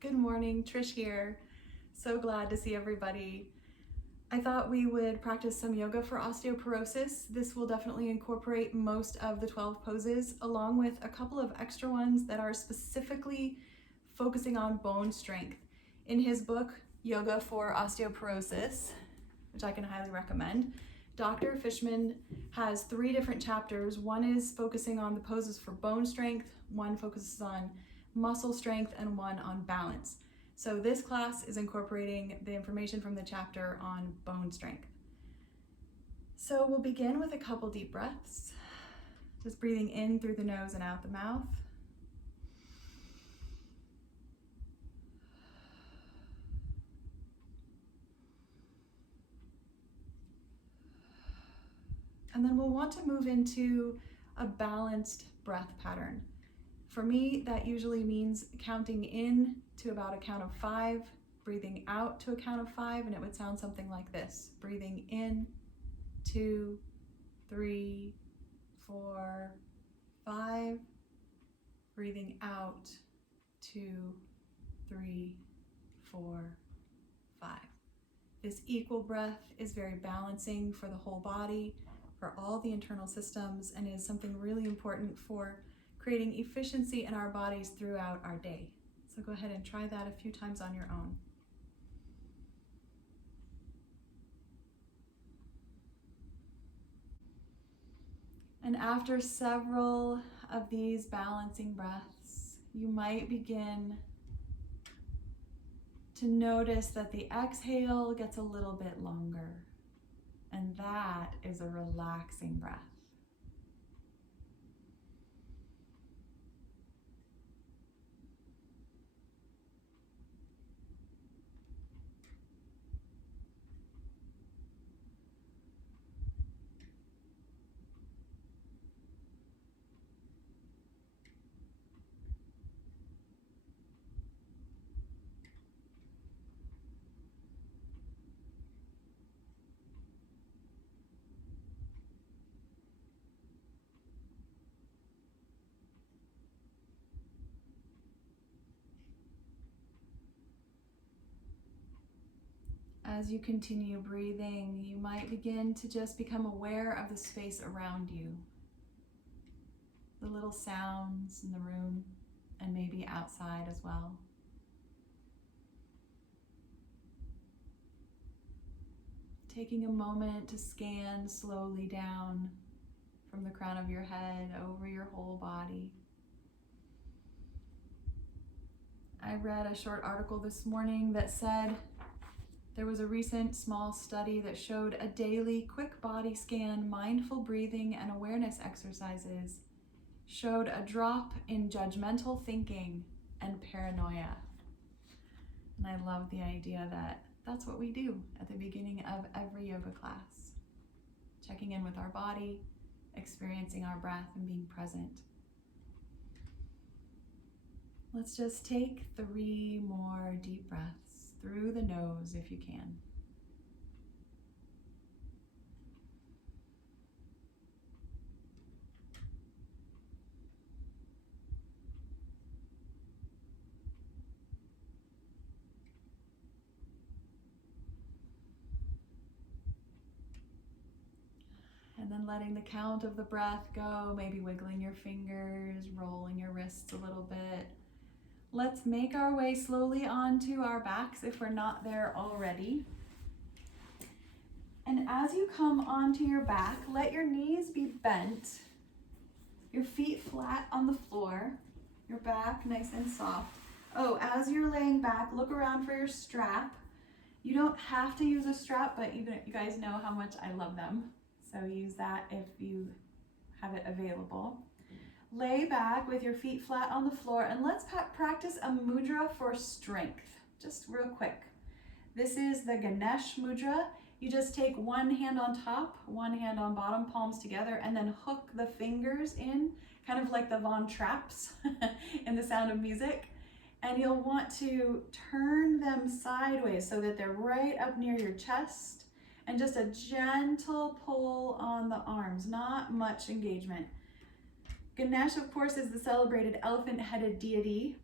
Good morning, Trish here. So glad to see everybody. I thought we would practice some yoga for osteoporosis. This will definitely incorporate most of the 12 poses, along with a couple of extra ones that are specifically focusing on bone strength. In his book, Yoga for Osteoporosis, which I can highly recommend, Dr. Fishman has 3 different chapters. One is focusing on the poses for bone strength, one focuses on muscle strength, and one on balance. So this class is incorporating the information from the chapter on bone strength. So we'll begin with a couple deep breaths, just breathing in through the nose and out the mouth. And then we'll want to move into a balanced breath pattern. For me, that usually means counting in to about a count of 5, breathing out to a count of 5, and it would sound something like this. Breathing in, 2, 3, 4, 5. Breathing out, 2, 3, 4, 5. This equal breath is very balancing for the whole body, for all the internal systems, and is something really important for creating efficiency in our bodies throughout our day. So go ahead and try that a few times on your own. And after several of these balancing breaths, you might begin to notice that the exhale gets a little bit longer, and that is a relaxing breath. As you continue breathing, you might begin to just become aware of the space around you, the little sounds in the room, and maybe outside as well. Taking a moment to scan slowly down from the crown of your head over your whole body. I read a short article this morning that said there was a recent small study that showed a daily quick body scan, mindful breathing, and awareness exercises showed a drop in judgmental thinking and paranoia. And I love the idea that that's what we do at the beginning of every yoga class. Checking in with our body, experiencing our breath, and being present. Let's just take 3 more deep breaths through the nose if you can. And then letting the count of the breath go, maybe wiggling your fingers, rolling your wrists a little bit. Let's make our way slowly onto our backs if we're not there already. And as you come onto your back, let your knees be bent, your feet flat on the floor, your back nice and soft. Oh, as you're laying back, look around for your strap. You don't have to use a strap, but you guys know how much I love them. So use that if you have it available. Lay back with your feet flat on the floor, and let's practice a mudra for strength, just real quick. This is the Ganesh Mudra. You just take one hand on top, one hand on bottom, palms together, and then hook the fingers in, kind of like the Von Trapps in The Sound of Music. And you'll want to turn them sideways so that they're right up near your chest, and just a gentle pull on the arms, not much engagement. Ganesh, of course, is the celebrated elephant-headed deity,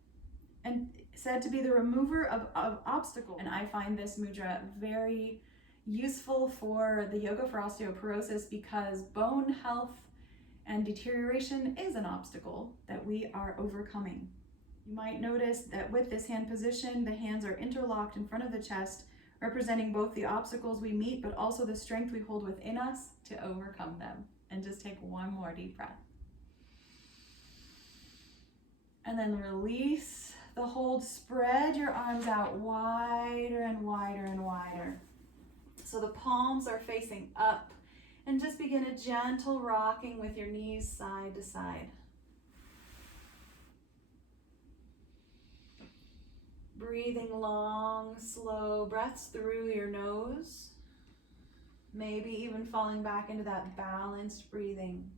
and said to be the remover of obstacles. And I find this mudra very useful for the yoga for osteoporosis because bone health and deterioration is an obstacle that we are overcoming. You might notice that with this hand position, the hands are interlocked in front of the chest, representing both the obstacles we meet, but also the strength we hold within us to overcome them. And just take one more deep breath. And then release the hold. Spread your arms out wider and wider and wider. So the palms are facing up. And just begin a gentle rocking with your knees side to side. Breathing long, slow breaths through your nose. Maybe even falling back into that balanced breathing.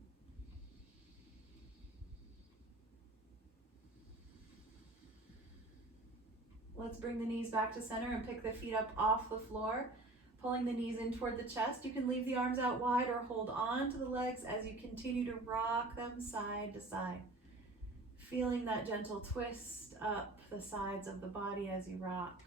Let's bring the knees back to center and pick the feet up off the floor. Pulling the knees in toward the chest. You can leave the arms out wide or hold on to the legs as you continue to rock them side to side. Feeling that gentle twist up the sides of the body as you rock.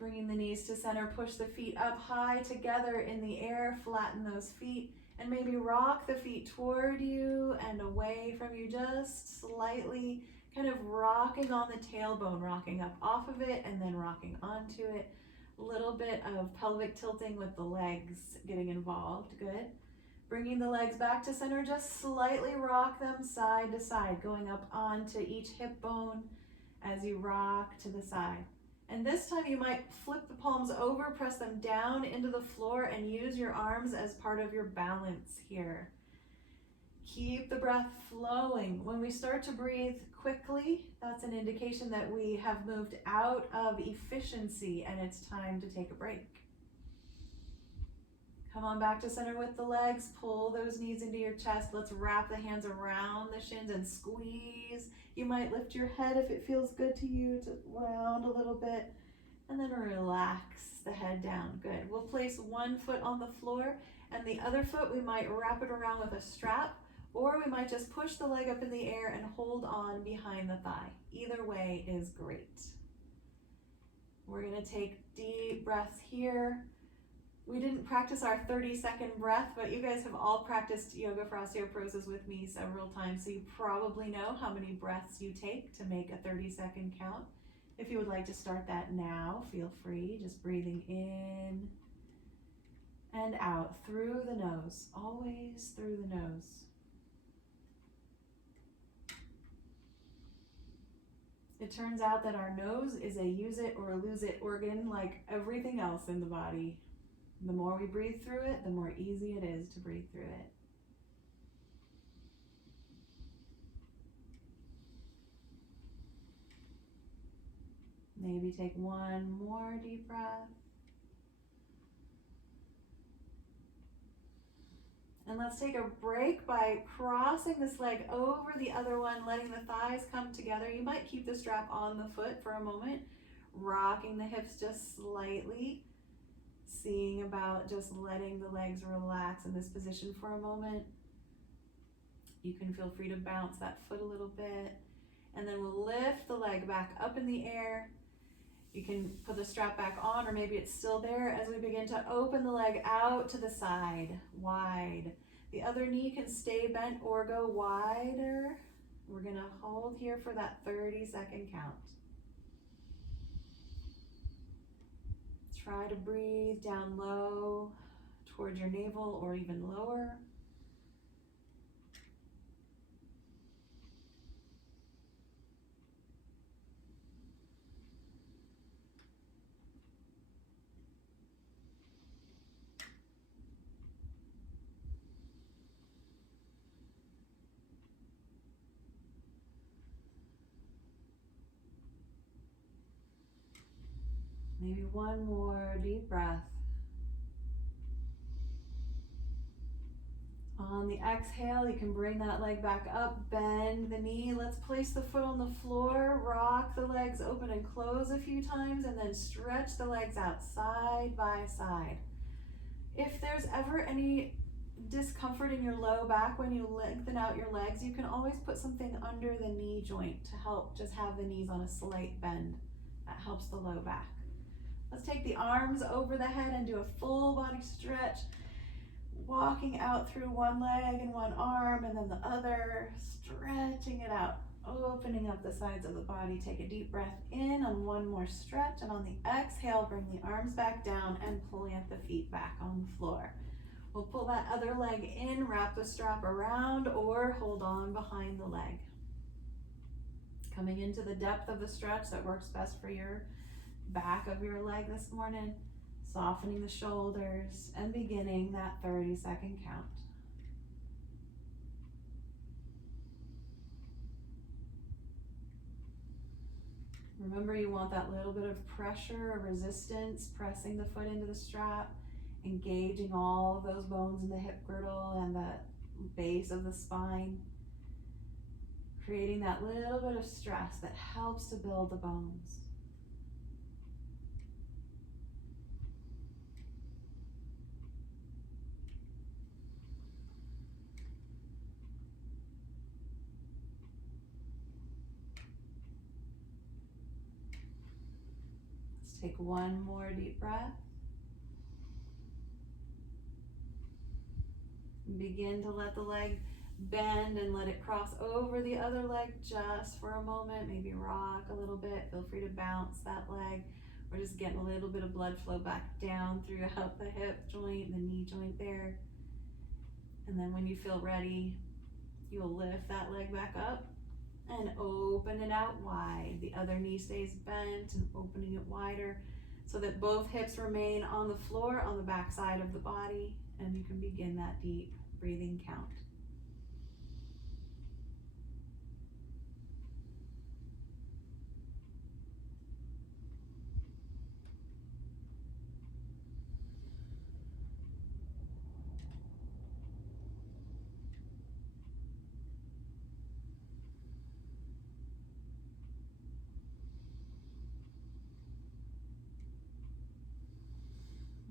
Bringing the knees to center, push the feet up high together in the air, flatten those feet, and maybe rock the feet toward you and away from you, just slightly kind of rocking on the tailbone, rocking up off of it and then rocking onto it. A little bit of pelvic tilting with the legs getting involved, good. Bringing the legs back to center, just slightly rock them side to side, going up onto each hip bone as you rock to the side. And this time you might flip the palms over, press them down into the floor, and use your arms as part of your balance here. Keep the breath flowing. When we start to breathe quickly, that's an indication that we have moved out of efficiency and it's time to take a break. Come on back to center with the legs. Pull those knees into your chest. Let's wrap the hands around the shins and squeeze. You might lift your head if it feels good to you to round a little bit. And then relax the head down. Good. We'll place one foot on the floor and the other foot we might wrap it around with a strap, or we might just push the leg up in the air and hold on behind the thigh. Either way is great. We're going to take deep breaths here. We didn't practice our 30-second breath, but you guys have all practiced yoga for osteoporosis with me several times, so you probably know how many breaths you take to make a 30-second count. If you would like to start that now, feel free, just breathing in and out through the nose, always through the nose. It turns out that our nose is a use it or lose it organ like everything else in the body. The more we breathe through it, the more easy it is to breathe through it. Maybe take one more deep breath. And let's take a break by crossing this leg over the other one, letting the thighs come together. You might keep the strap on the foot for a moment, rocking the hips just slightly. Seeing about just letting the legs relax in this position for a moment. You can feel free to bounce that foot a little bit. And then we'll lift the leg back up in the air. You can put the strap back on, or maybe it's still there as we begin to open the leg out to the side, wide. The other knee can stay bent or go wider. We're gonna hold here for that 30-second count. Try to breathe down low towards your navel or even lower. Maybe one more deep breath. On the exhale, you can bring that leg back up, bend the knee. Let's place the foot on the floor, rock the legs open and close a few times, and then stretch the legs out side by side. If there's ever any discomfort in your low back when you lengthen out your legs, you can always put something under the knee joint to help just have the knees on a slight bend. That helps the low back. Let's take the arms over the head and do a full body stretch, walking out through one leg and one arm and then the other, stretching it out, opening up the sides of the body. Take a deep breath in on one more stretch, and on the exhale, bring the arms back down and plant the feet back on the floor. We'll pull that other leg in, wrap the strap around, or hold on behind the leg. Coming into the depth of the stretch that works best for your back of your leg this morning, softening the shoulders and beginning that 30-second count. Remember, you want that little bit of pressure or resistance, pressing the foot into the strap, engaging all of those bones in the hip girdle and the base of the spine, creating that little bit of stress that helps to build the bones. Let's take one more deep breath. Begin to let the leg bend and let it cross over the other leg just for a moment. Maybe rock a little bit. Feel free to bounce that leg. We're just getting a little bit of blood flow back down throughout the hip joint, the knee joint there. And then when you feel ready, you'll lift that leg back up and open it out wide. The other knee stays bent and opening it wider so that both hips remain on the floor on the back side of the body, and you can begin that deep breathing count.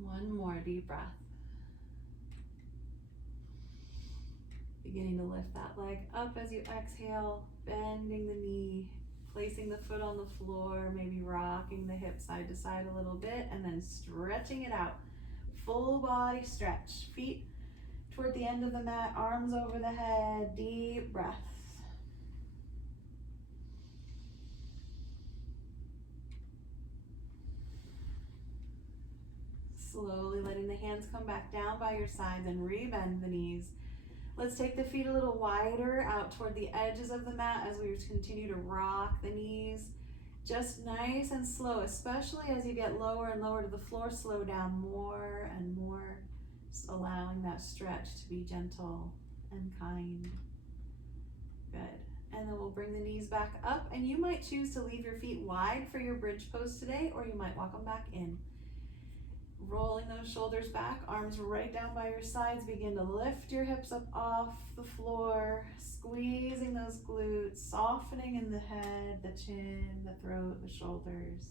One more deep breath. Beginning to lift that leg up as you exhale, bending the knee, placing the foot on the floor, maybe rocking the hip side to side a little bit, and then stretching it out. Full body stretch. Feet toward the end of the mat, arms over the head, deep breath. Slowly letting the hands come back down by your sides and rebend the knees. Let's take the feet a little wider out toward the edges of the mat as we continue to rock the knees. Just nice and slow, especially as you get lower and lower to the floor. Slow down more and more, just allowing that stretch to be gentle and kind. Good. And then we'll bring the knees back up, and you might choose to leave your feet wide for your bridge pose today, or you might walk them back in. Rolling those shoulders back, arms right down by your sides. Begin to lift your hips up off the floor, squeezing those glutes, softening in the head, the chin, the throat, the shoulders.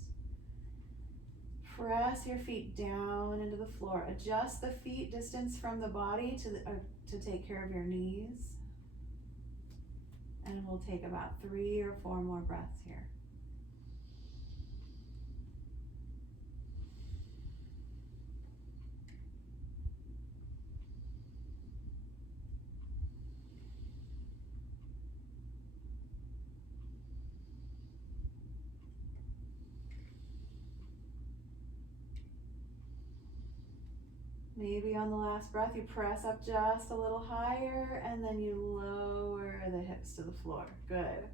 Press your feet down into the floor. Adjust the feet distance from the body to take care of your knees. And we'll take about 3 or 4 more breaths here. Maybe on the last breath, you press up just a little higher, and then you lower the hips to the floor. Good.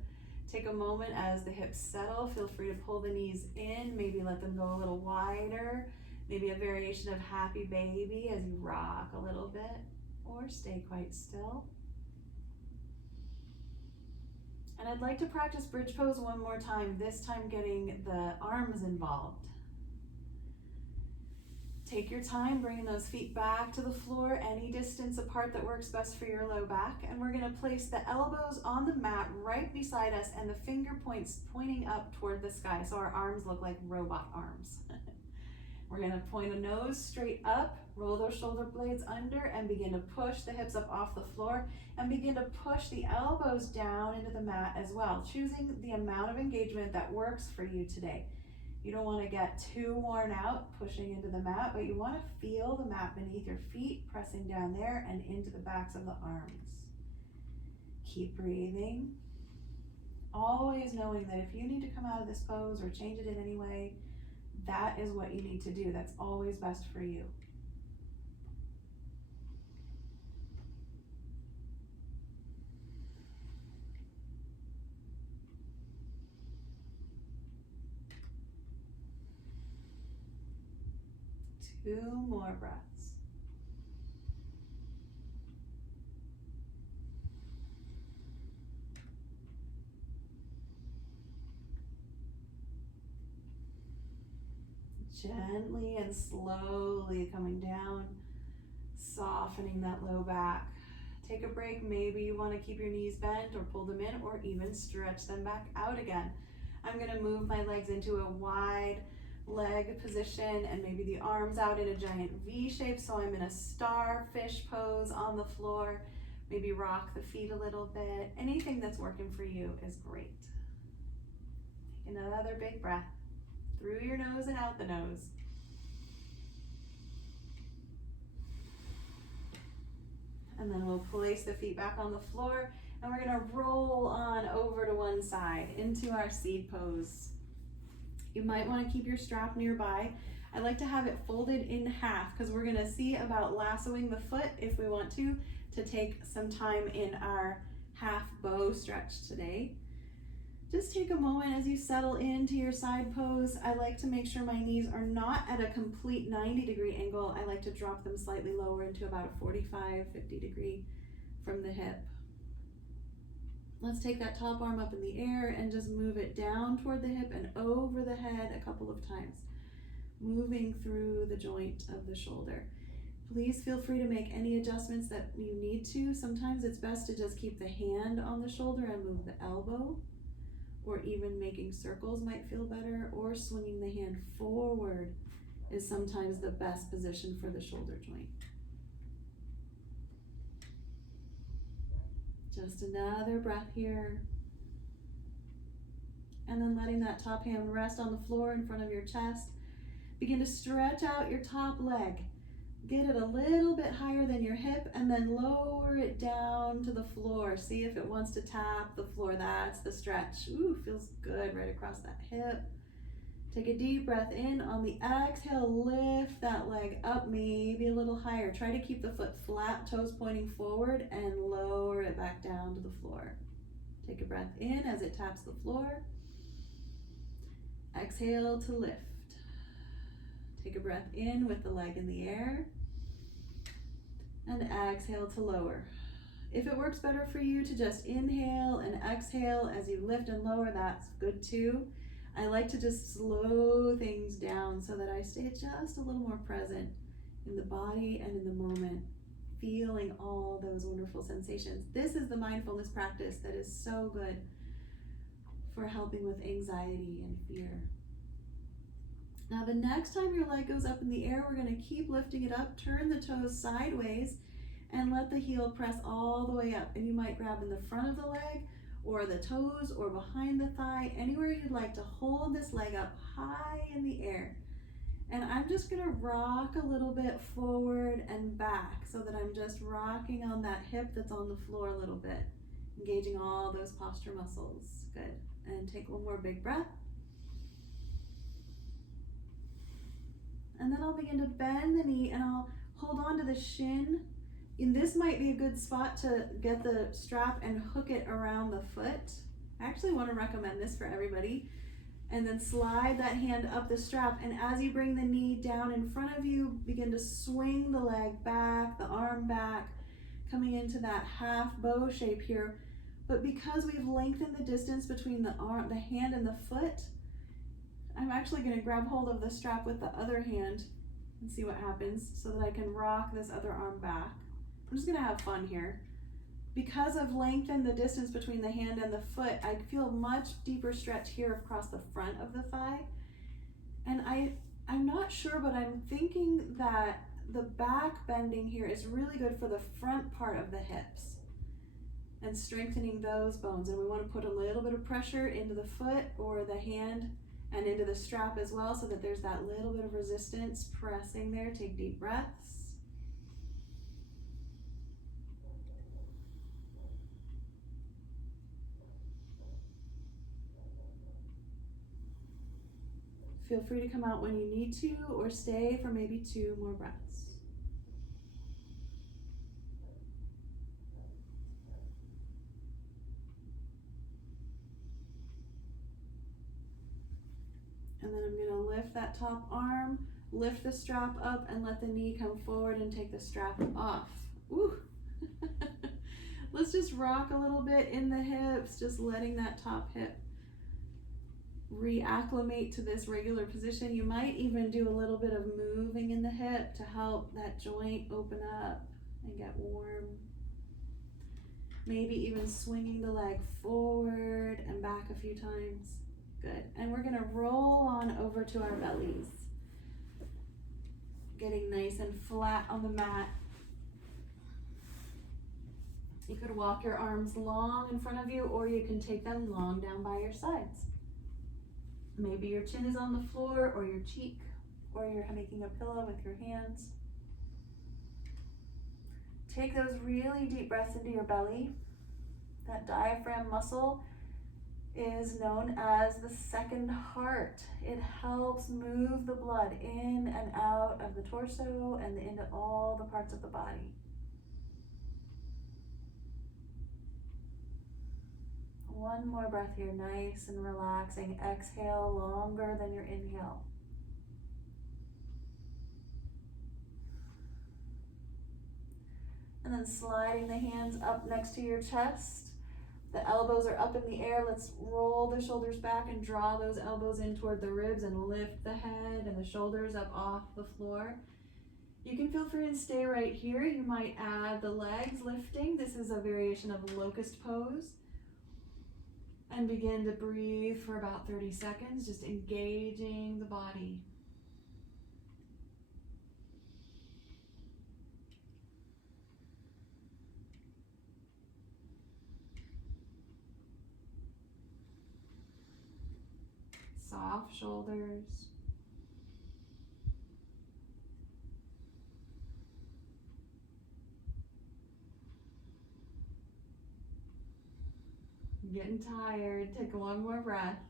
Take a moment as the hips settle. Feel free to pull the knees in, maybe let them go a little wider. Maybe a variation of happy baby as you rock a little bit, or stay quite still. And I'd like to practice bridge pose one more time, this time getting the arms involved. Take your time bringing those feet back to the floor, any distance apart that works best for your low back. And we're going to place the elbows on the mat right beside us and the finger points pointing up toward the sky, so our arms look like robot arms. We're going to point a nose straight up, Roll those shoulder blades under and begin to push the hips up off the floor and begin to push the elbows down into the mat as well, choosing the amount of engagement that works for you today. You don't want to get too worn out pushing into the mat, but you want to feel the mat beneath your feet pressing down there and into the backs of the arms. Keep breathing. Always knowing that if you need to come out of this pose or change it in any way, that is what you need to do. That's always best for you. Two more breaths. Gently and slowly coming down, softening that low back. Take a break. Maybe you want to keep your knees bent or pull them in or even stretch them back out again. I'm going to move my legs into a wide leg position and maybe the arms out in a giant V shape, so I'm in a starfish pose on the floor. Maybe rock the feet a little bit. Anything that's working for you is great. Take another big breath through your nose and out the nose. And then we'll place the feet back on the floor and we're going to roll on over to one side into our seed pose. You might want to keep your strap nearby. I like to have it folded in half because we're going to see about lassoing the foot if we want to take some time in our half bow stretch today. Just take a moment as you settle into your side pose. I like to make sure my knees are not at a complete 90-degree angle. I like to drop them slightly lower into about a 45, 50 degree from the hip. Let's take that top arm up in the air and just move it down toward the hip and over the head a couple of times, moving through the joint of the shoulder. Please feel free to make any adjustments that you need to. Sometimes it's best to just keep the hand on the shoulder and move the elbow, or even making circles might feel better, or swinging the hand forward is sometimes the best position for the shoulder joint. Just another breath here. And then letting that top hand rest on the floor in front of your chest. Begin to stretch out your top leg. Get it a little bit higher than your hip and then lower it down to the floor. See if it wants to tap the floor. That's the stretch. Ooh, feels good right across that hip. Take a deep breath in. On the exhale, lift that leg up, maybe a little higher. Try to keep the foot flat, toes pointing forward, and lower it back down to the floor. Take a breath in as it taps the floor. Exhale to lift. Take a breath in with the leg in the air. And exhale to lower. If it works better for you to just inhale and exhale as you lift and lower, that's good too. I like to just slow things down so that I stay just a little more present in the body and in the moment, feeling all those wonderful sensations. This is the mindfulness practice that is so good for helping with anxiety and fear. Now the next time your leg goes up in the air, we're going to keep lifting it up, turn the toes sideways, and let the heel press all the way up. And you might grab in the front of the leg, or the toes, or behind the thigh, anywhere you'd like to hold this leg up high in the air. And I'm just gonna rock a little bit forward and back so that I'm just rocking on that hip that's on the floor a little bit, engaging all those posture muscles. Good. And take one more big breath. And then I'll begin to bend the knee and I'll hold on to the shin. And this might be a good spot to get the strap and hook it around the foot. I actually want to recommend this for everybody. And then slide that hand up the strap, and as you bring the knee down in front of you, begin to swing the leg back, the arm back, coming into that half bow shape here. But because we've lengthened the distance between the hand and the foot, I'm actually going to grab hold of the strap with the other hand and see what happens so that I can rock this other arm back. I'm just going to have fun here. Because I've lengthened the distance between the hand and the foot, I feel much deeper stretch here across the front of the thigh. And I'm not sure, but I'm thinking that the back bending here is really good for the front part of the hips and strengthening those bones. And we want to put a little bit of pressure into the foot or the hand and into the strap as well, so that there's that little bit of resistance pressing there. Take deep breaths. Feel free to come out when you need to, or stay for maybe 2 more breaths. And then I'm gonna lift that top arm, lift the strap up, and let the knee come forward and take the strap off. Ooh. Let's just rock a little bit in the hips, just letting that top hip reacclimate to this regular position. You might even do a little bit of moving in the hip to help that joint open up and get warm. Maybe even swinging the leg forward and back a few times. Good. And we're gonna roll on over to our bellies. Getting nice and flat on the mat. You could walk your arms long in front of you, or you can take them long down by your sides. Maybe your chin is on the floor, or your cheek, or you're making a pillow with your hands. Take those really deep breaths into your belly. That diaphragm muscle is known as the second heart. It helps move the blood in and out of the torso and into all the parts of the body. One more breath here, nice and relaxing. Exhale longer than your inhale. And then sliding the hands up next to your chest. The elbows are up in the air. Let's roll the shoulders back and draw those elbows in toward the ribs and lift the head and the shoulders up off the floor. You can feel free to stay right here. You might add the legs lifting. This is a variation of locust pose. And begin to breathe for about 30 seconds, just engaging the body. Soft shoulders. Getting tired. Take one more breath.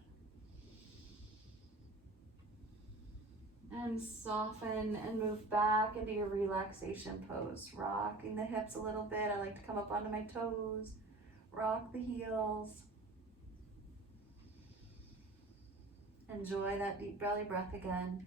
And soften and move back into your relaxation pose. Rocking the hips a little bit. I like to come up onto my toes. Rock the heels. Enjoy that deep belly breath again.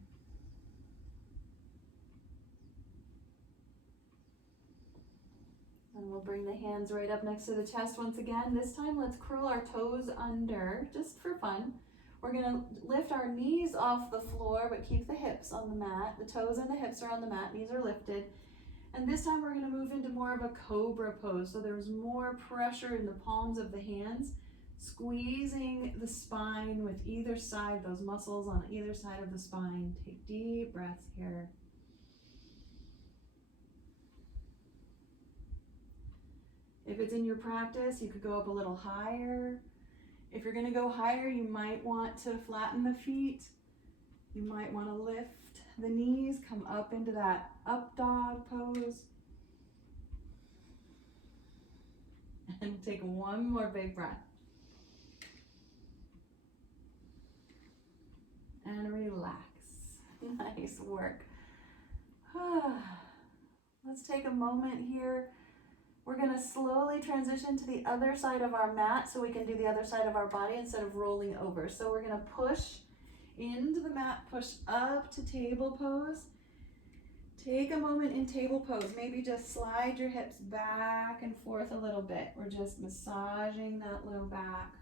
And we'll bring the hands right up next to the chest once again. This time, let's curl our toes under, just for fun. We're gonna lift our knees off the floor, but keep the hips on the mat. The toes and the hips are on the mat, knees are lifted. And this time we're gonna move into more of a cobra pose. So there's more pressure in the palms of the hands, squeezing the spine with either side, those muscles on either side of the spine. Take deep breaths here. If it's in your practice, you could go up a little higher. If you're gonna go higher, you might want to flatten the feet. You might wanna lift the knees, come up into that up dog pose. And take one more big breath. And relax. Nice work. Let's take a moment here. We're gonna slowly transition to the other side of our mat so we can do the other side of our body instead of rolling over. So we're gonna push into the mat, push up to table pose. Take a moment in table pose. Maybe just slide your hips back and forth a little bit. We're just massaging that low back.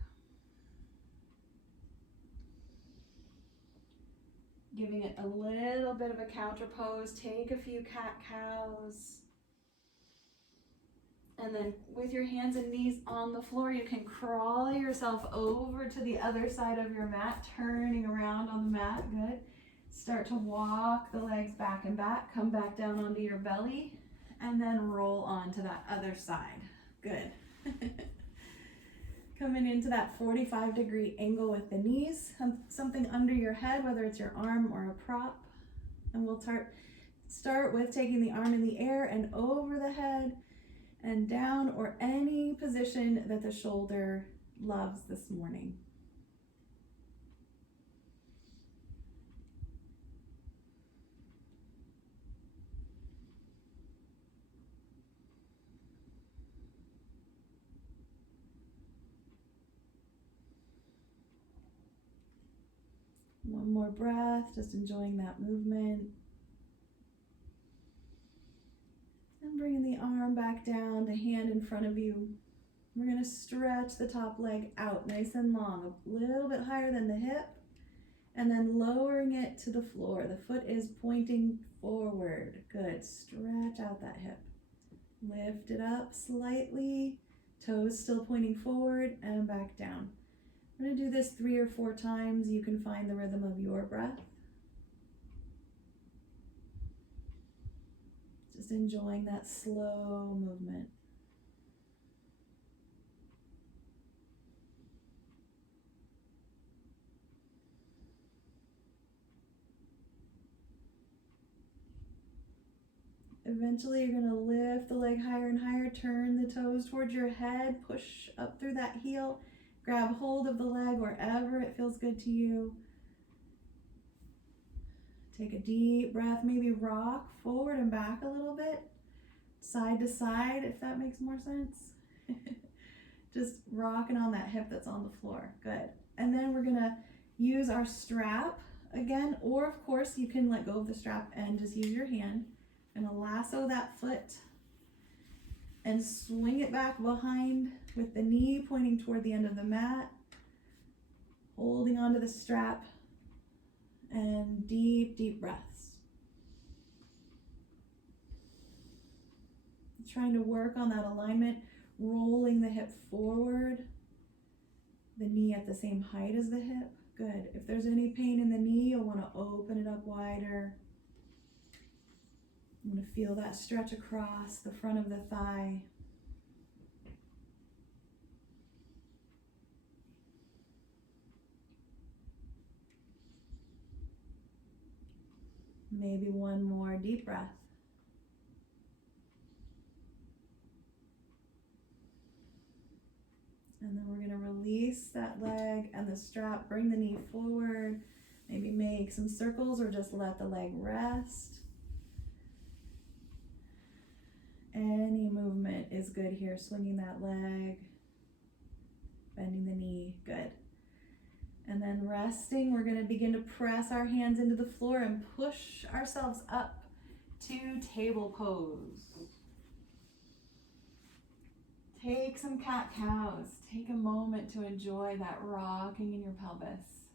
Giving it a little bit of a counter pose. Take a few cat-cows. And then with your hands and knees on the floor, you can crawl yourself over to the other side of your mat, turning around on the mat. Good. Start to walk the legs back and back, come back down onto your belly, and then roll on to that other side. Good. Coming into that 45-degree angle with the knees, something under your head, whether it's your arm or a prop. And we'll start with taking the arm in the air and over the head and down, or any position that the shoulder loves this morning. One more breath, just enjoying that movement. And bringing the arm back down to hand in front of you. We're going to stretch the top leg out nice and long, a little bit higher than the hip, and then lowering it to the floor. The foot is pointing forward. Good. Stretch out that hip. Lift it up slightly, toes still pointing forward, and back down. We're going to do this 3 or 4 times. You can find the rhythm of your breath. Just enjoying that slow movement. Eventually you're going to lift the leg higher and higher, turn the toes towards your head, push up through that heel. Grab hold of the leg wherever it feels good to you. Take a deep breath, maybe rock forward and back a little bit, side to side, if that makes more sense. Just rocking on that hip that's on the floor. Good. And then we're gonna use our strap again, or of course you can let go of the strap and just use your hand. Gonna lasso that foot and swing it back behind with the knee pointing toward the end of the mat, holding onto the strap, and deep, deep breaths. Trying to work on that alignment, rolling the hip forward, the knee at the same height as the hip. Good. If there's any pain in the knee, you'll want to open it up wider. I'm going to feel that stretch across the front of the thigh. Maybe one more deep breath. And then we're going to release that leg and the strap, bring the knee forward, maybe make some circles or just let the leg rest. Any movement is good here, swinging that leg, bending the knee, good. And then resting, we're going to begin to press our hands into the floor and push ourselves up to table pose. Take some cat-cows. Take a moment to enjoy that rocking in your pelvis.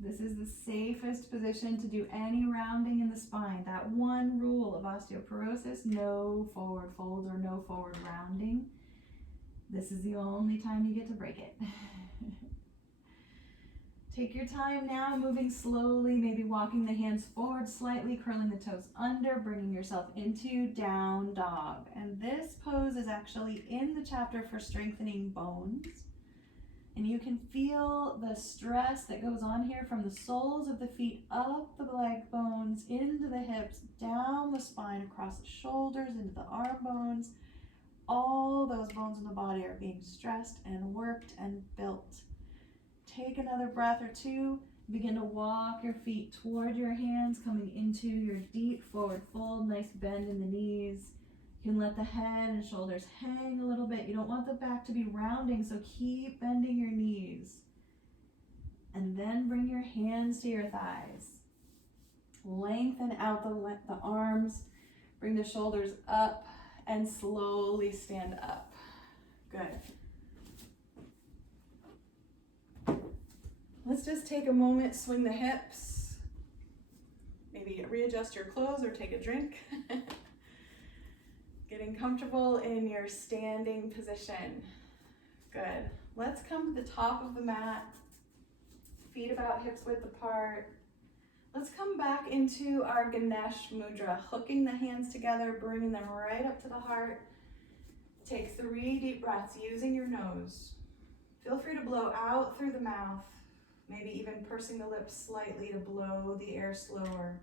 This is the safest position to do any rounding in the spine. That one rule of osteoporosis, no forward folds or no forward rounding. This is the only time you get to break it. Take your time now, moving slowly, maybe walking the hands forward slightly, curling the toes under, bringing yourself into down dog. And this pose is actually in the chapter for strengthening bones. And you can feel the stress that goes on here from the soles of the feet, up the leg bones, into the hips, down the spine, across the shoulders, into the arm bones. All those bones in the body are being stressed and worked and built. Take another breath or two. Begin to walk your feet toward your hands, coming into your deep forward fold. Nice bend in the knees. You can let the head and shoulders hang a little bit. You don't want the back to be rounding, so keep bending your knees. And then bring your hands to your thighs. Lengthen out the arms. Bring the shoulders up and slowly stand up. Good. Let's just take a moment, swing the hips. Maybe readjust your clothes or take a drink. Getting comfortable in your standing position. Good. Let's come to the top of the mat. feet about hips width apart. Let's come back into our Ganesh Mudra, hooking the hands together, bringing them right up to the heart. Take 3 deep breaths using your nose. Feel free to blow out through the mouth, maybe even pursing the lips slightly to blow the air slower.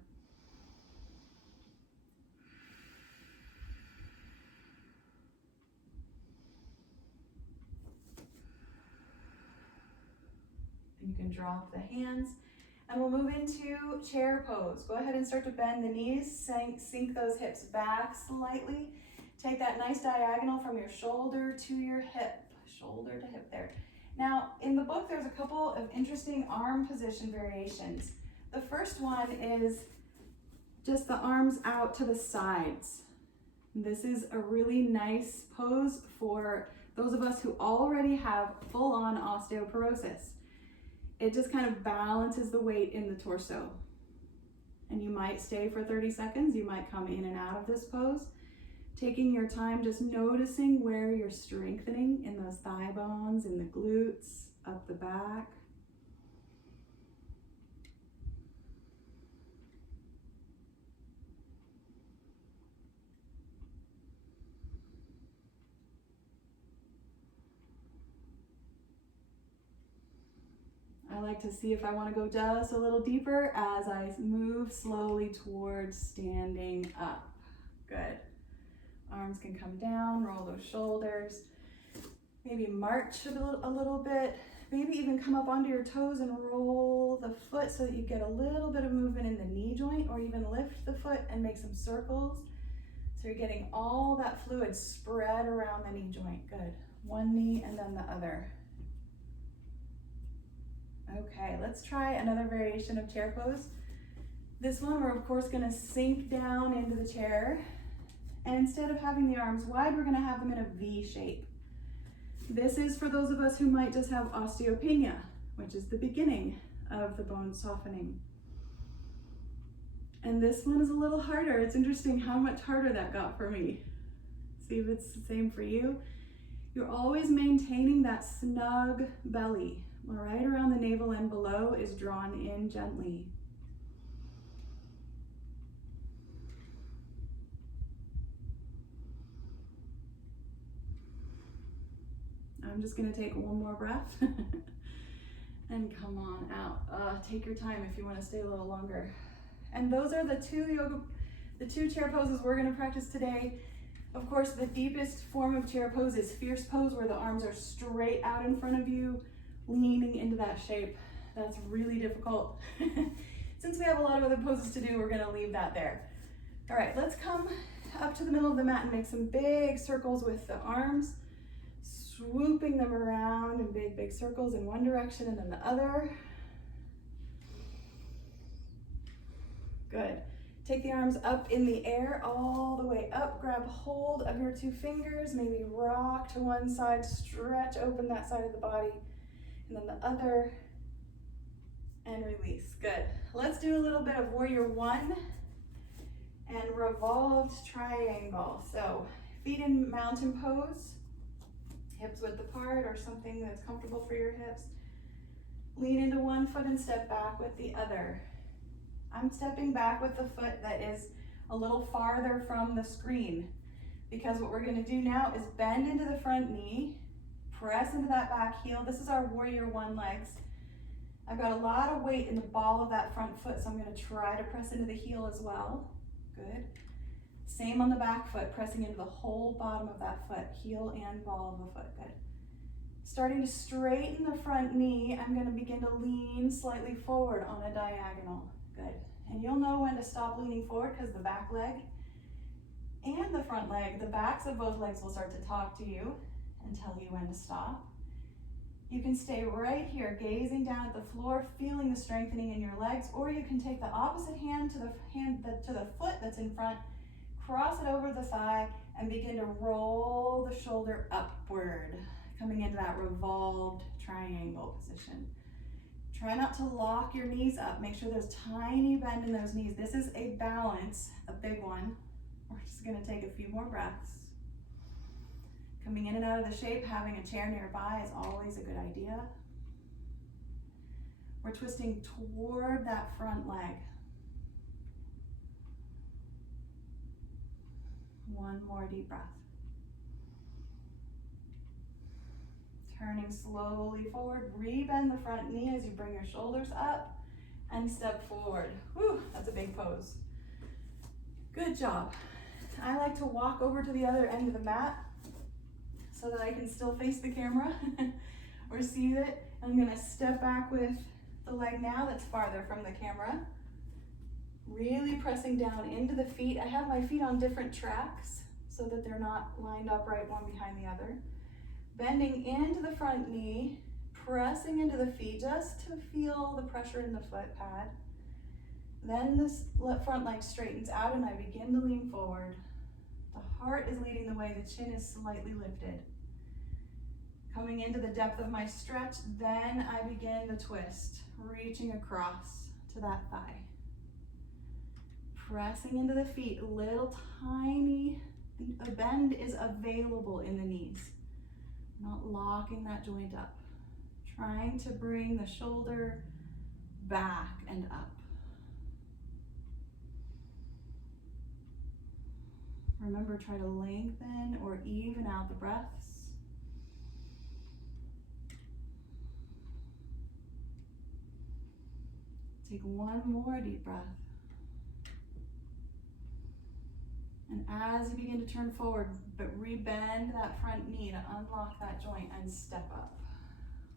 You can drop the hands, and we'll move into chair pose. Go ahead and start to bend the knees, sink those hips back slightly. Take that nice diagonal from your shoulder to your hip, shoulder to hip there. Now, in the book, there's a couple of interesting arm position variations. The first one is just the arms out to the sides. This is a really nice pose for those of us who already have full-on osteoporosis. It just kind of balances the weight in the torso. And you might stay for 30 seconds. You might come in and out of this pose. Taking your time, just noticing where you're strengthening in those thigh bones, in the glutes, up the back. I like to see if I want to go just a little deeper as I move slowly towards standing up. Good. Arms can come down, roll those shoulders. Maybe march a little bit. Maybe even come up onto your toes and roll the foot so that you get a little bit of movement in the knee joint, or even lift the foot and make some circles. So you're getting all that fluid spread around the knee joint. Good. One knee and then the other. Okay, let's try another variation of chair pose. This one, we're of course gonna sink down into the chair. And instead of having the arms wide, we're gonna have them in a V shape. This is for those of us who might just have osteopenia, which is the beginning of the bone softening. And this one is a little harder. It's interesting how much harder that got for me. See if it's the same for you. You're always maintaining that snug belly. Right around the navel and below is drawn in gently. I'm just going to take one more breath and come on out. Take your time if you want to stay a little longer. And those are the two chair poses we're going to practice today. Of course, the deepest form of chair pose is fierce pose, where the arms are straight out in front of you, leaning into that shape. That's really difficult. Since we have a lot of other poses to do, we're going to leave that there. All right, let's come up to the middle of the mat and make some big circles with the arms, swooping them around in big, big circles in one direction and then the other. Good. Take the arms up in the air, all the way up. Grab hold of your 2 fingers, maybe rock to one side, stretch open that side of the body, and then the other, and release. Good. Let's do a little bit of warrior 1 and revolved triangle. So feet in mountain pose, hips width apart or something that's comfortable for your hips. Lean into one foot and step back with the other. I'm stepping back with the foot that is a little farther from the screen, because what we're going to do now is bend into the front knee, press into that back heel. This is our warrior 1 legs. I've got a lot of weight in the ball of that front foot, so I'm going to try to press into the heel as well. Good. Same on the back foot, pressing into the whole bottom of that foot, heel and ball of the foot. Good. Starting to straighten the front knee, I'm going to begin to lean slightly forward on a diagonal. Good. And you'll know when to stop leaning forward, because the back leg and the front leg, the backs of both legs will start to talk to you and tell you when to stop. You can stay right here, gazing down at the floor, feeling the strengthening in your legs, or you can take the opposite hand to the foot that's in front, cross it over the thigh, and begin to roll the shoulder upward, coming into that revolved triangle position. Try not to lock your knees up. Make sure there's tiny bend in those knees. This is a balance, a big one. We're just going to take a few more breaths. Coming in and out of the shape, having a chair nearby is always a good idea. We're twisting toward that front leg. One more deep breath. Turning slowly forward, rebend the front knee as you bring your shoulders up and step forward. Whew, that's a big pose. Good job. I like to walk over to the other end of the mat so that I can still face the camera or see it. I'm gonna step back with the leg now that's farther from the camera. Really pressing down into the feet. I have my feet on different tracks so that they're not lined up right one behind the other. Bending into the front knee, pressing into the feet just to feel the pressure in the foot pad. Then this front leg straightens out and I begin to lean forward. The heart is leading the way, the chin is slightly lifted. Coming into the depth of my stretch, then I begin to twist, reaching across to that thigh. Pressing into the feet, a little tiny, a bend is available in the knees. Not locking that joint up. Trying to bring the shoulder back and up. Remember, try to lengthen or even out the breaths. Take one more deep breath. And as you begin to turn forward, but rebend that front knee to unlock that joint and step up.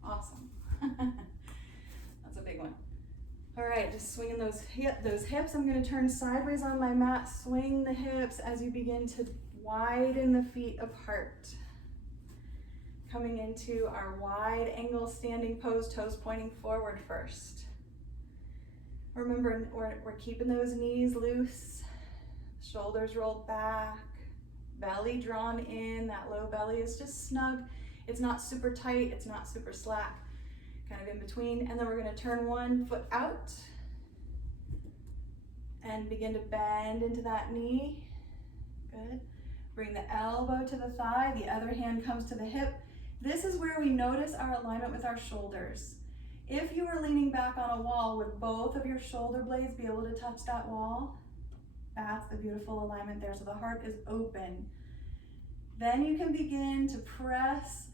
Awesome. That's a big one. All right, just swinging those hips. I'm going to turn sideways on my mat. Swing the hips as you begin to widen the feet apart. Coming into our wide angle standing pose, toes pointing forward first. Remember, we're keeping those knees loose. Shoulders rolled back, belly drawn in. That low belly is just snug. It's not super tight, it's not super slack, kind of in between. And then we're gonna turn one foot out and begin to bend into that knee. Good. Bring the elbow to the thigh, the other hand comes to the hip. This is where we notice our alignment with our shoulders. If you were leaning back on a wall, would both of your shoulder blades be able to touch that wall? That's the beautiful alignment there. So the heart is open. Then you can begin to press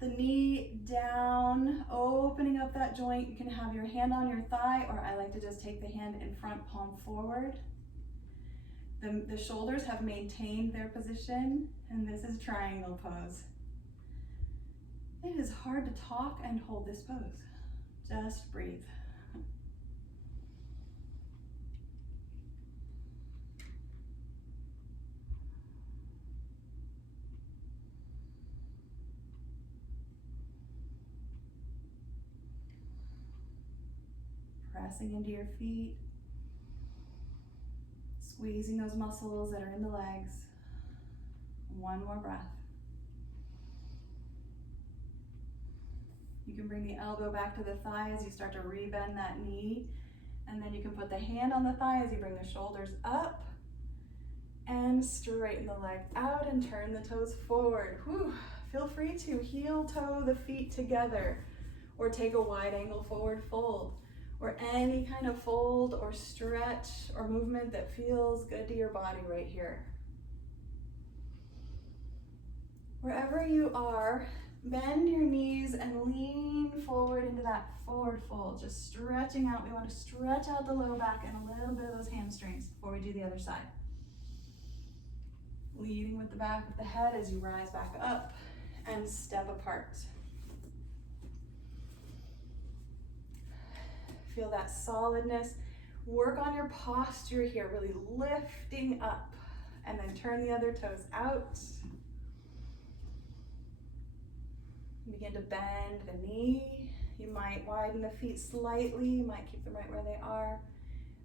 the knee down, opening up that joint. You can have your hand on your thigh, or I like to just take the hand in front, palm forward. The shoulders have maintained their position, and this is triangle pose. It is hard to talk and hold this pose. Just breathe. Pressing into your feet, squeezing those muscles that are in the legs. One more breath. You can bring the elbow back to the thigh as you start to rebend that knee, and then you can put the hand on the thigh as you bring the shoulders up and straighten the leg out and turn the toes forward. Whew. Feel free to heel toe the feet together or take a wide angle forward fold, or any kind of fold or stretch or movement that feels good to your body right here. Wherever you are, bend your knees and lean forward into that forward fold, just stretching out. We want to stretch out the low back and a little bit of those hamstrings before we do the other side. Leading with the back of the head as you rise back up and step apart. Feel that solidness. Work on your posture here, really lifting up, and then turn the other toes out. Begin to bend the knee. You might widen the feet slightly. You might keep them right where they are.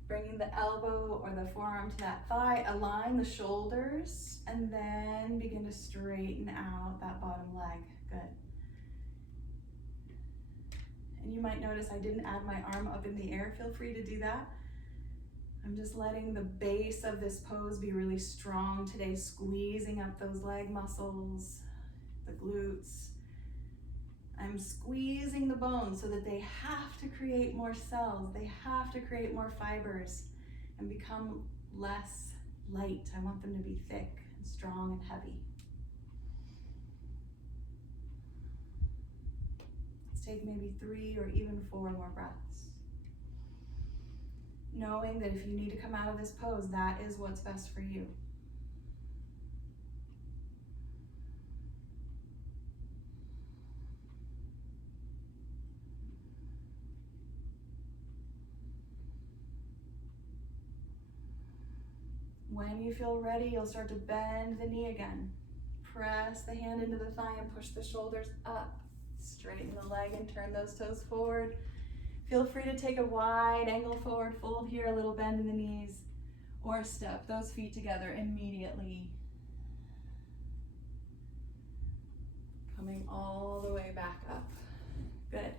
Bringing the elbow or the forearm to that thigh. Align the shoulders, and then begin to straighten out that bottom leg. Good. And you might notice I didn't add my arm up in the air. Feel free to do that. I'm just letting the base of this pose be really strong today, squeezing up those leg muscles, the glutes. I'm squeezing the bones so that they have to create more cells. They have to create more fibers and become less light. I want them to be thick and strong and heavy. Let's take maybe 3 or even 4 more breaths. Knowing that if you need to come out of this pose, that is what's best for you. When you feel ready, you'll start to bend the knee again. Press the hand into the thigh and push the shoulders up. Straighten the leg and turn those toes forward. Feel free to take a wide angle forward fold here, a little bend in the knees, or step those feet together immediately. Coming all the way back up. Good.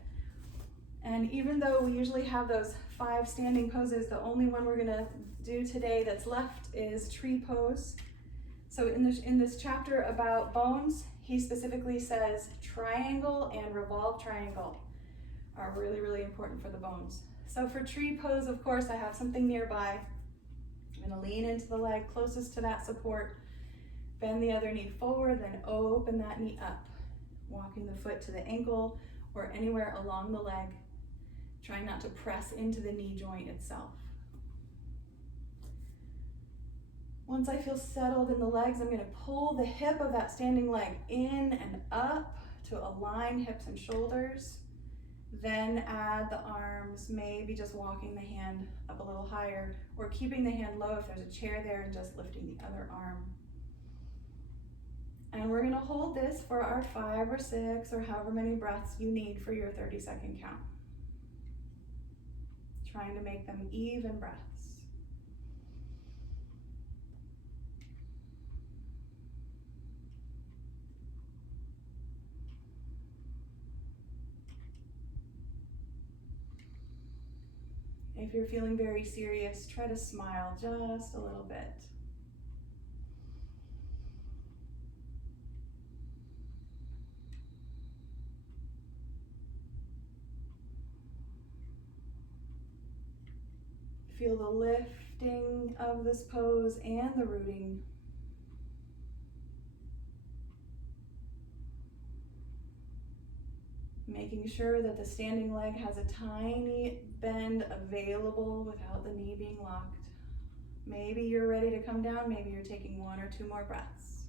And even though we usually have those 5 standing poses, the only one we're gonna do today that's left is tree pose. So in this chapter about bones, he specifically says triangle and revolve triangle are really, really important for the bones. So for tree pose, of course, I have something nearby. I'm gonna lean into the leg closest to that support, bend the other knee forward, then open that knee up, walking the foot to the ankle or anywhere along the leg, trying not to press into the knee joint itself. Once I feel settled in the legs, I'm going to pull the hip of that standing leg in and up to align hips and shoulders. Then add the arms, maybe just walking the hand up a little higher or keeping the hand low if there's a chair there and just lifting the other arm. And we're going to hold this for our 5 or 6 or however many breaths you need for your 30-second count. Trying to make them even breaths. If you're feeling very serious, try to smile just a little bit. Feel the lifting of this pose and the rooting. Making sure that the standing leg has a tiny bend available without the knee being locked. Maybe you're ready to come down, maybe you're taking 1 or 2 more breaths.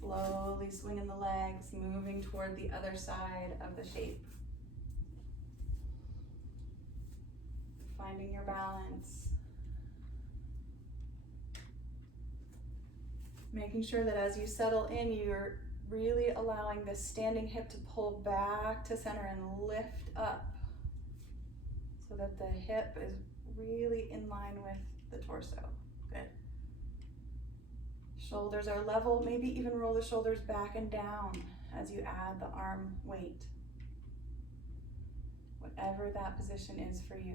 Slowly swinging the legs, moving toward the other side of the shape. Finding your balance. Making sure that as you settle in, you're really allowing this standing hip to pull back to center and lift up so that the hip is really in line with the torso. Good. Shoulders are level, maybe even roll the shoulders back and down as you add the arm weight. Whatever that position is for you.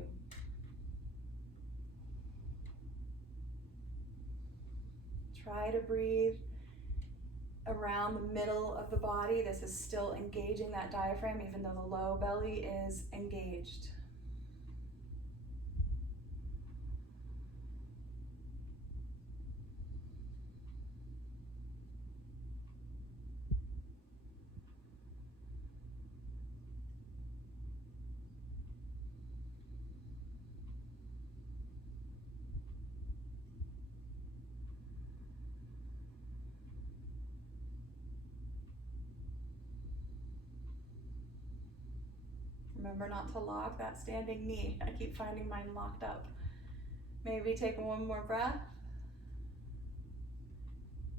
Try to breathe around the middle of the body. This is still engaging that diaphragm even though the low belly is engaged. Remember not to lock that standing knee. I keep finding mine locked up. Maybe take 1 more breath.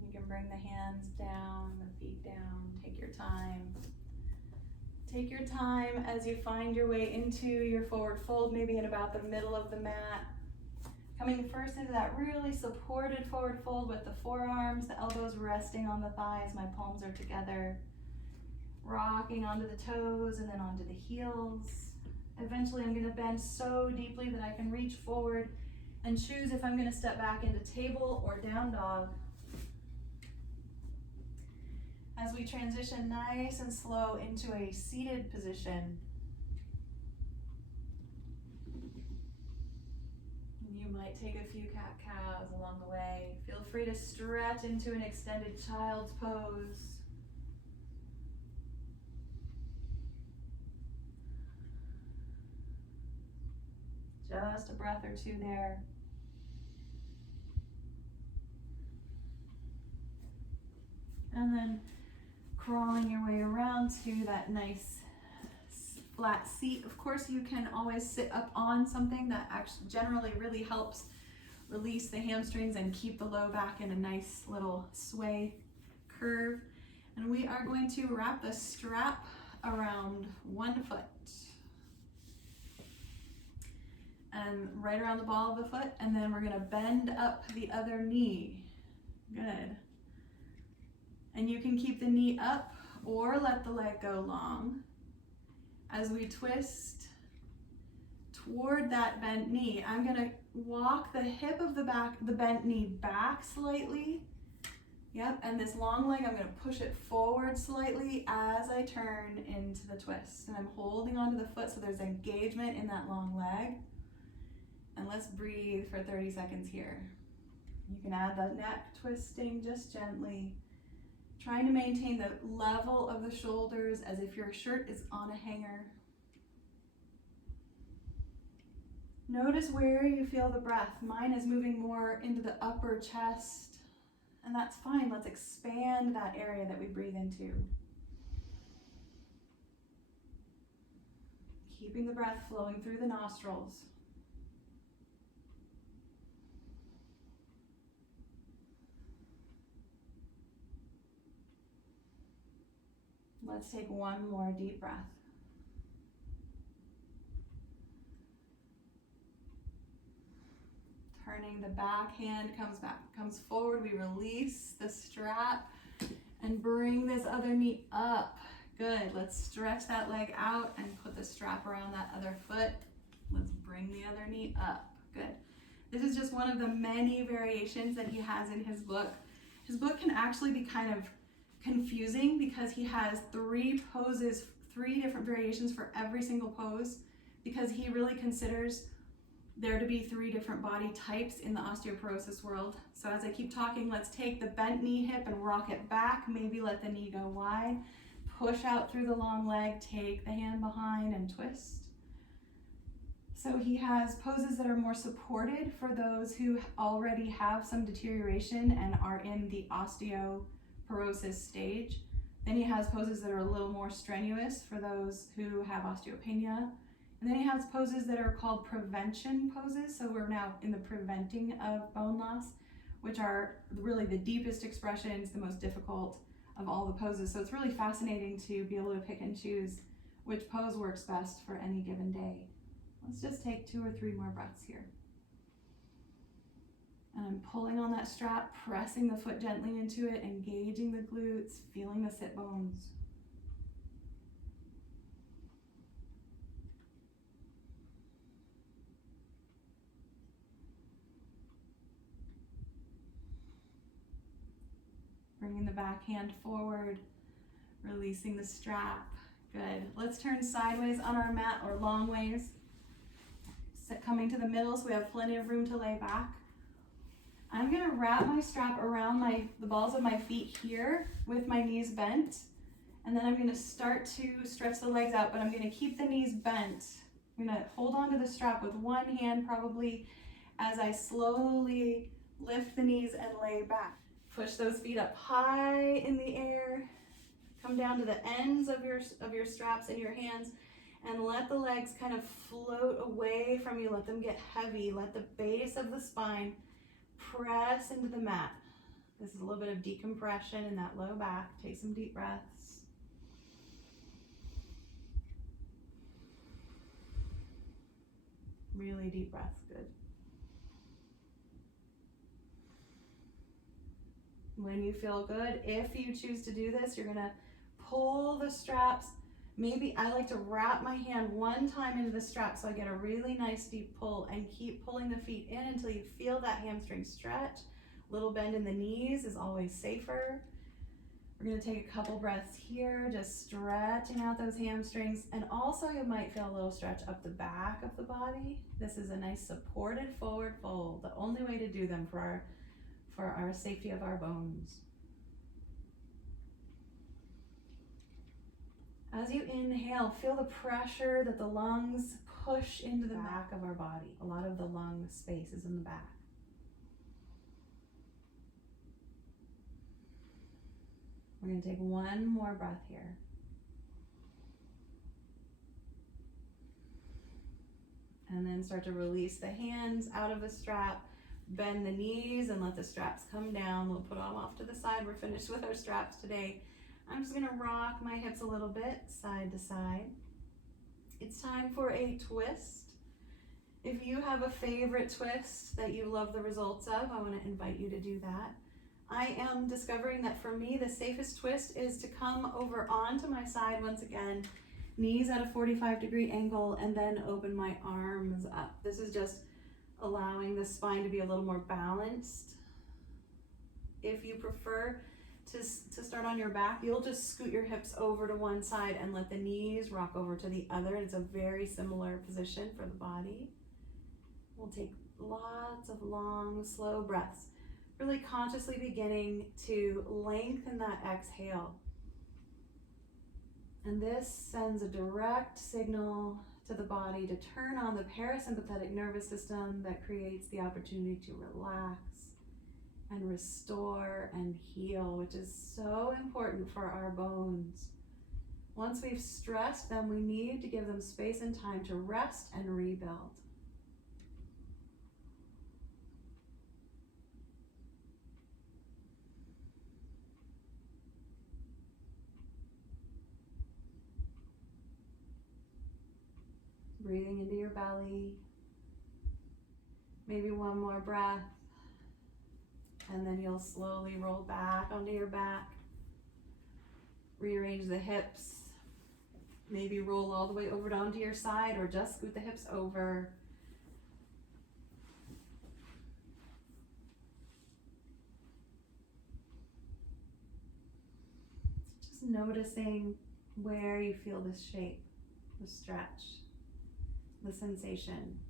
You can bring the hands down, the feet down. Take your time. Take your time as you find your way into your forward fold, maybe in about the middle of the mat. Coming first into that really supported forward fold with the forearms, the elbows resting on the thighs, my palms are together. Rocking onto the toes and then onto the heels. Eventually I'm going to bend so deeply that I can reach forward and choose if I'm going to step back into table or down dog. As we transition nice and slow into a seated position. You might take a few cat-cows along the way. Feel free to stretch into an extended child's pose. Just a breath or two there. And then crawling your way around to that nice flat seat. Of course, you can always sit up on something that actually generally really helps release the hamstrings and keep the low back in a nice little sway curve. And we are going to wrap the strap around one foot. And right around the ball of the foot, and then we're gonna bend up the other knee. Good. And you can keep the knee up or let the leg go long. As we twist toward that bent knee, I'm gonna walk the hip of the bent knee back slightly. Yep, and this long leg, I'm gonna push it forward slightly as I turn into the twist. And I'm holding onto the foot so there's engagement in that long leg. And let's breathe for 30 seconds here. You can add the neck twisting just gently, trying to maintain the level of the shoulders as if your shirt is on a hanger. Notice where you feel the breath. Mine is moving more into the upper chest, and that's fine. Let's expand that area that we breathe into. Keeping the breath flowing through the nostrils. Let's take one more deep breath. Turning the back hand comes forward. We release the strap and bring this other knee up. Good. Let's stretch that leg out and put the strap around that other foot. Let's bring the other knee up. Good. This is just one of the many variations that he has in his book. His book can actually be kind of confusing because he has 3 poses, 3 different variations for every single pose, because he really considers there to be 3 different body types in the osteoporosis world. So as I keep talking, let's take the bent knee hip and rock it back. Maybe let the knee go wide. Push out through the long leg, take the hand behind and twist. So he has poses that are more supported for those who already have some deterioration and are in the osteoporosis stage. Then he has poses that are a little more strenuous for those who have osteopenia. And then he has poses that are called prevention poses. So we're now in the preventing of bone loss, which are really the deepest expressions, the most difficult of all the poses. So it's really fascinating to be able to pick and choose which pose works best for any given day. Let's just take 2 or 3 more breaths here. And I'm pulling on that strap, pressing the foot gently into it, engaging the glutes, feeling the sit bones. Bringing the back hand forward, releasing the strap. Good. Let's turn sideways on our mat or long ways. Coming to the middle so we have plenty of room to lay back. I'm gonna wrap my strap around the balls of my feet here with my knees bent. And then I'm gonna start to stretch the legs out, but I'm gonna keep the knees bent. I'm gonna hold onto the strap with one hand probably as I slowly lift the knees and lay back. Push those feet up high in the air. Come down to the ends of your straps in your hands and let the legs kind of float away from you. Let them get heavy. Let the base of the spine press into the mat. This is a little bit of decompression in that low back. Take some deep breaths. Really deep breaths, good. When you feel good, if you choose to do this, you're gonna pull the straps. Maybe I like to wrap my hand one time into the strap so I get a really nice deep pull, and keep pulling the feet in until you feel that hamstring stretch. Little bend in the knees is always safer. We're gonna take a couple breaths here, just stretching out those hamstrings. And also you might feel a little stretch up the back of the body. This is a nice supported forward fold, the only way to do them for our safety of our bones. As you inhale, feel the pressure that the lungs push into the back of our body. A lot of the lung space is in the back. We're going to take one more breath here. And then start to release the hands out of the strap. Bend the knees and let the straps come down. We'll put them off to the side. We're finished with our straps today. I'm just going to rock my hips a little bit, side to side. It's time for a twist. If you have a favorite twist that you love the results of, I want to invite you to do that. I am discovering that for me, the safest twist is to come over onto my side once again, knees at a 45-degree angle, and then open my arms up. This is just allowing the spine to be a little more balanced. If you prefer to start on your back, you'll just scoot your hips over to one side and let the knees rock over to the other. It's a very similar position for the body. We'll take lots of long, slow breaths, really consciously beginning to lengthen that exhale. And this sends a direct signal to the body to turn on the parasympathetic nervous system that creates the opportunity to relax and restore and heal, which is so important for our bones. Once we've stressed them, we need to give them space and time to rest and rebuild. Breathing into your belly. Maybe one more breath. And then you'll slowly roll back onto your back. Rearrange the hips. Maybe roll all the way over onto your side or just scoot the hips over. Just noticing where you feel this shape, the stretch, the sensation.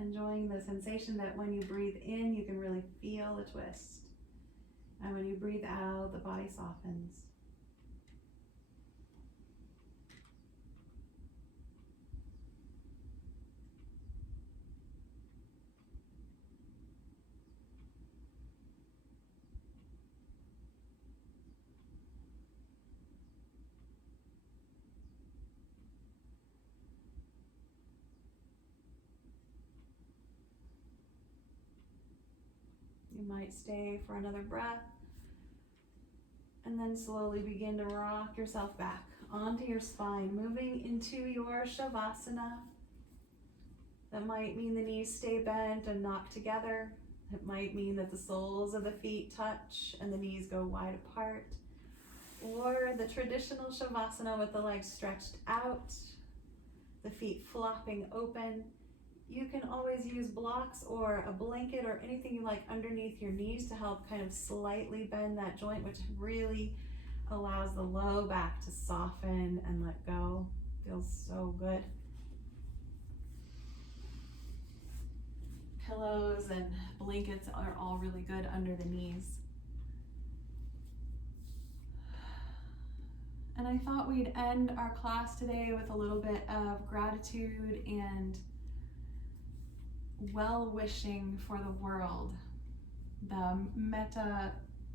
Enjoying the sensation that when you breathe in, you can really feel the twist. And when you breathe out, the body softens. You might stay for another breath and then slowly begin to rock yourself back onto your spine, moving into your Shavasana. That might mean the knees stay bent and knock together. It might mean that the soles of the feet touch and the knees go wide apart. Or the traditional Shavasana with the legs stretched out, the feet flopping open. You can always use blocks or a blanket or anything you like underneath your knees to help kind of slightly bend that joint, which really allows the low back to soften and let go. Feels so good. Pillows and blankets are all really good under the knees. And I thought we'd end our class today with a little bit of gratitude and well-wishing for the world, the metta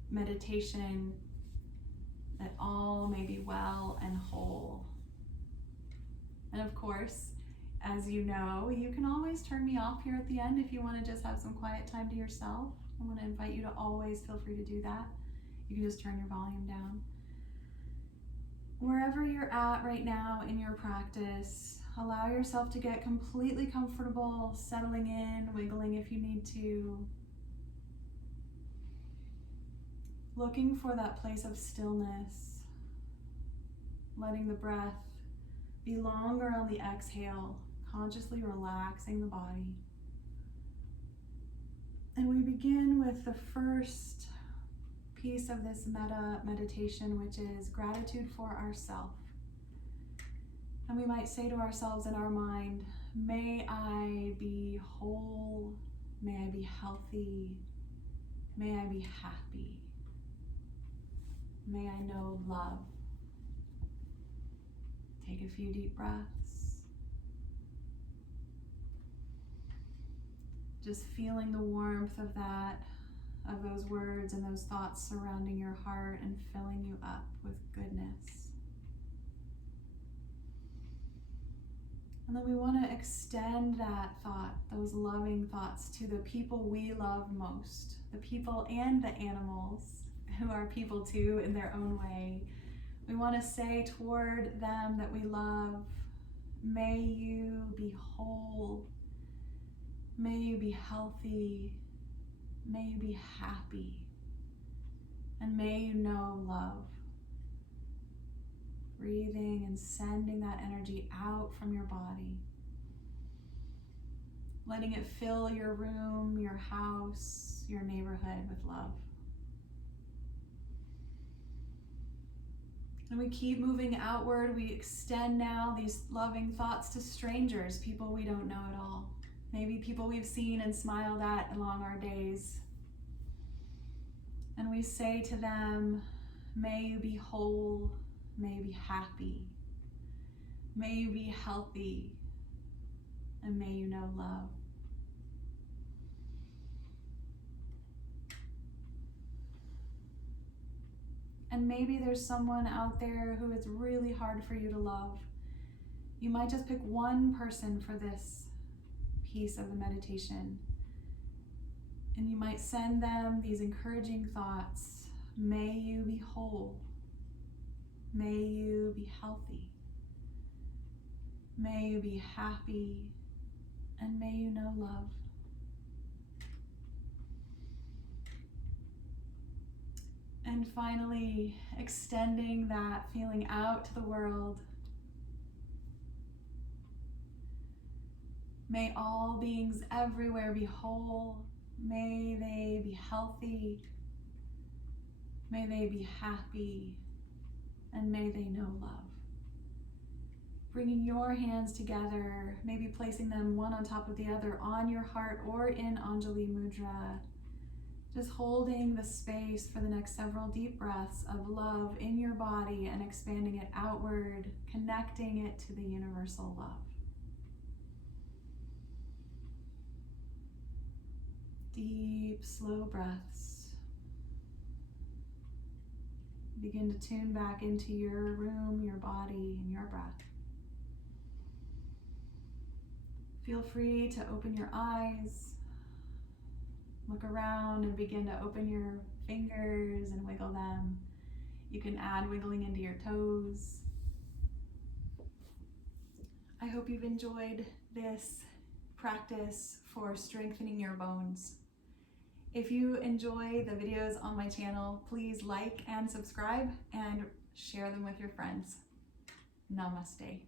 meditation that all may be well and whole. And of course, as you know, you can always turn me off here at the end if you want to just have some quiet time to yourself. I want to invite you to always feel free to do that. You can just turn your volume down. Wherever you're at right now in your practice, allow yourself to get completely comfortable, settling in, wiggling if you need to. Looking for that place of stillness, letting the breath be longer on the exhale, consciously relaxing the body. And we begin with the first piece of this meditation, which is gratitude for ourselves. And we might say to ourselves in our mind, may I be whole, may I be healthy, may I be happy, may I know love. Take a few deep breaths. Just feeling the warmth of that, of those words and those thoughts surrounding your heart and filling you up with goodness. And then we want to extend that thought, those loving thoughts, to the people we love most, the people and the animals who are people too in their own way. We want to say toward them that we love, may you be whole, may you be healthy, may you be happy, and may you know love. Breathing and sending that energy out from your body. Letting it fill your room, your house, your neighborhood with love. And we keep moving outward. We extend now these loving thoughts to strangers, people we don't know at all. Maybe people we've seen and smiled at along our days. And we say to them, may you be whole, may you be happy, may you be healthy, and may you know love. And maybe there's someone out there who it's really hard for you to love. You might just pick one person for this piece of the meditation. And you might send them these encouraging thoughts. May you be whole. May you be healthy. May you be happy. And may you know love. And finally, extending that feeling out to the world. May all beings everywhere be whole. May they be healthy. May they be happy. And may they know love. Bringing your hands together, maybe placing them one on top of the other on your heart or in Anjali Mudra. Just holding the space for the next several deep breaths of love in your body and expanding it outward, connecting it to the universal love. Deep, slow breaths. Begin to tune back into your room, your body, and your breath. Feel free to open your eyes, look around, and begin to open your fingers and wiggle them. You can add wiggling into your toes. I hope you've enjoyed this practice for strengthening your bones. If you enjoy the videos on my channel, please like and subscribe and share them with your friends. Namaste.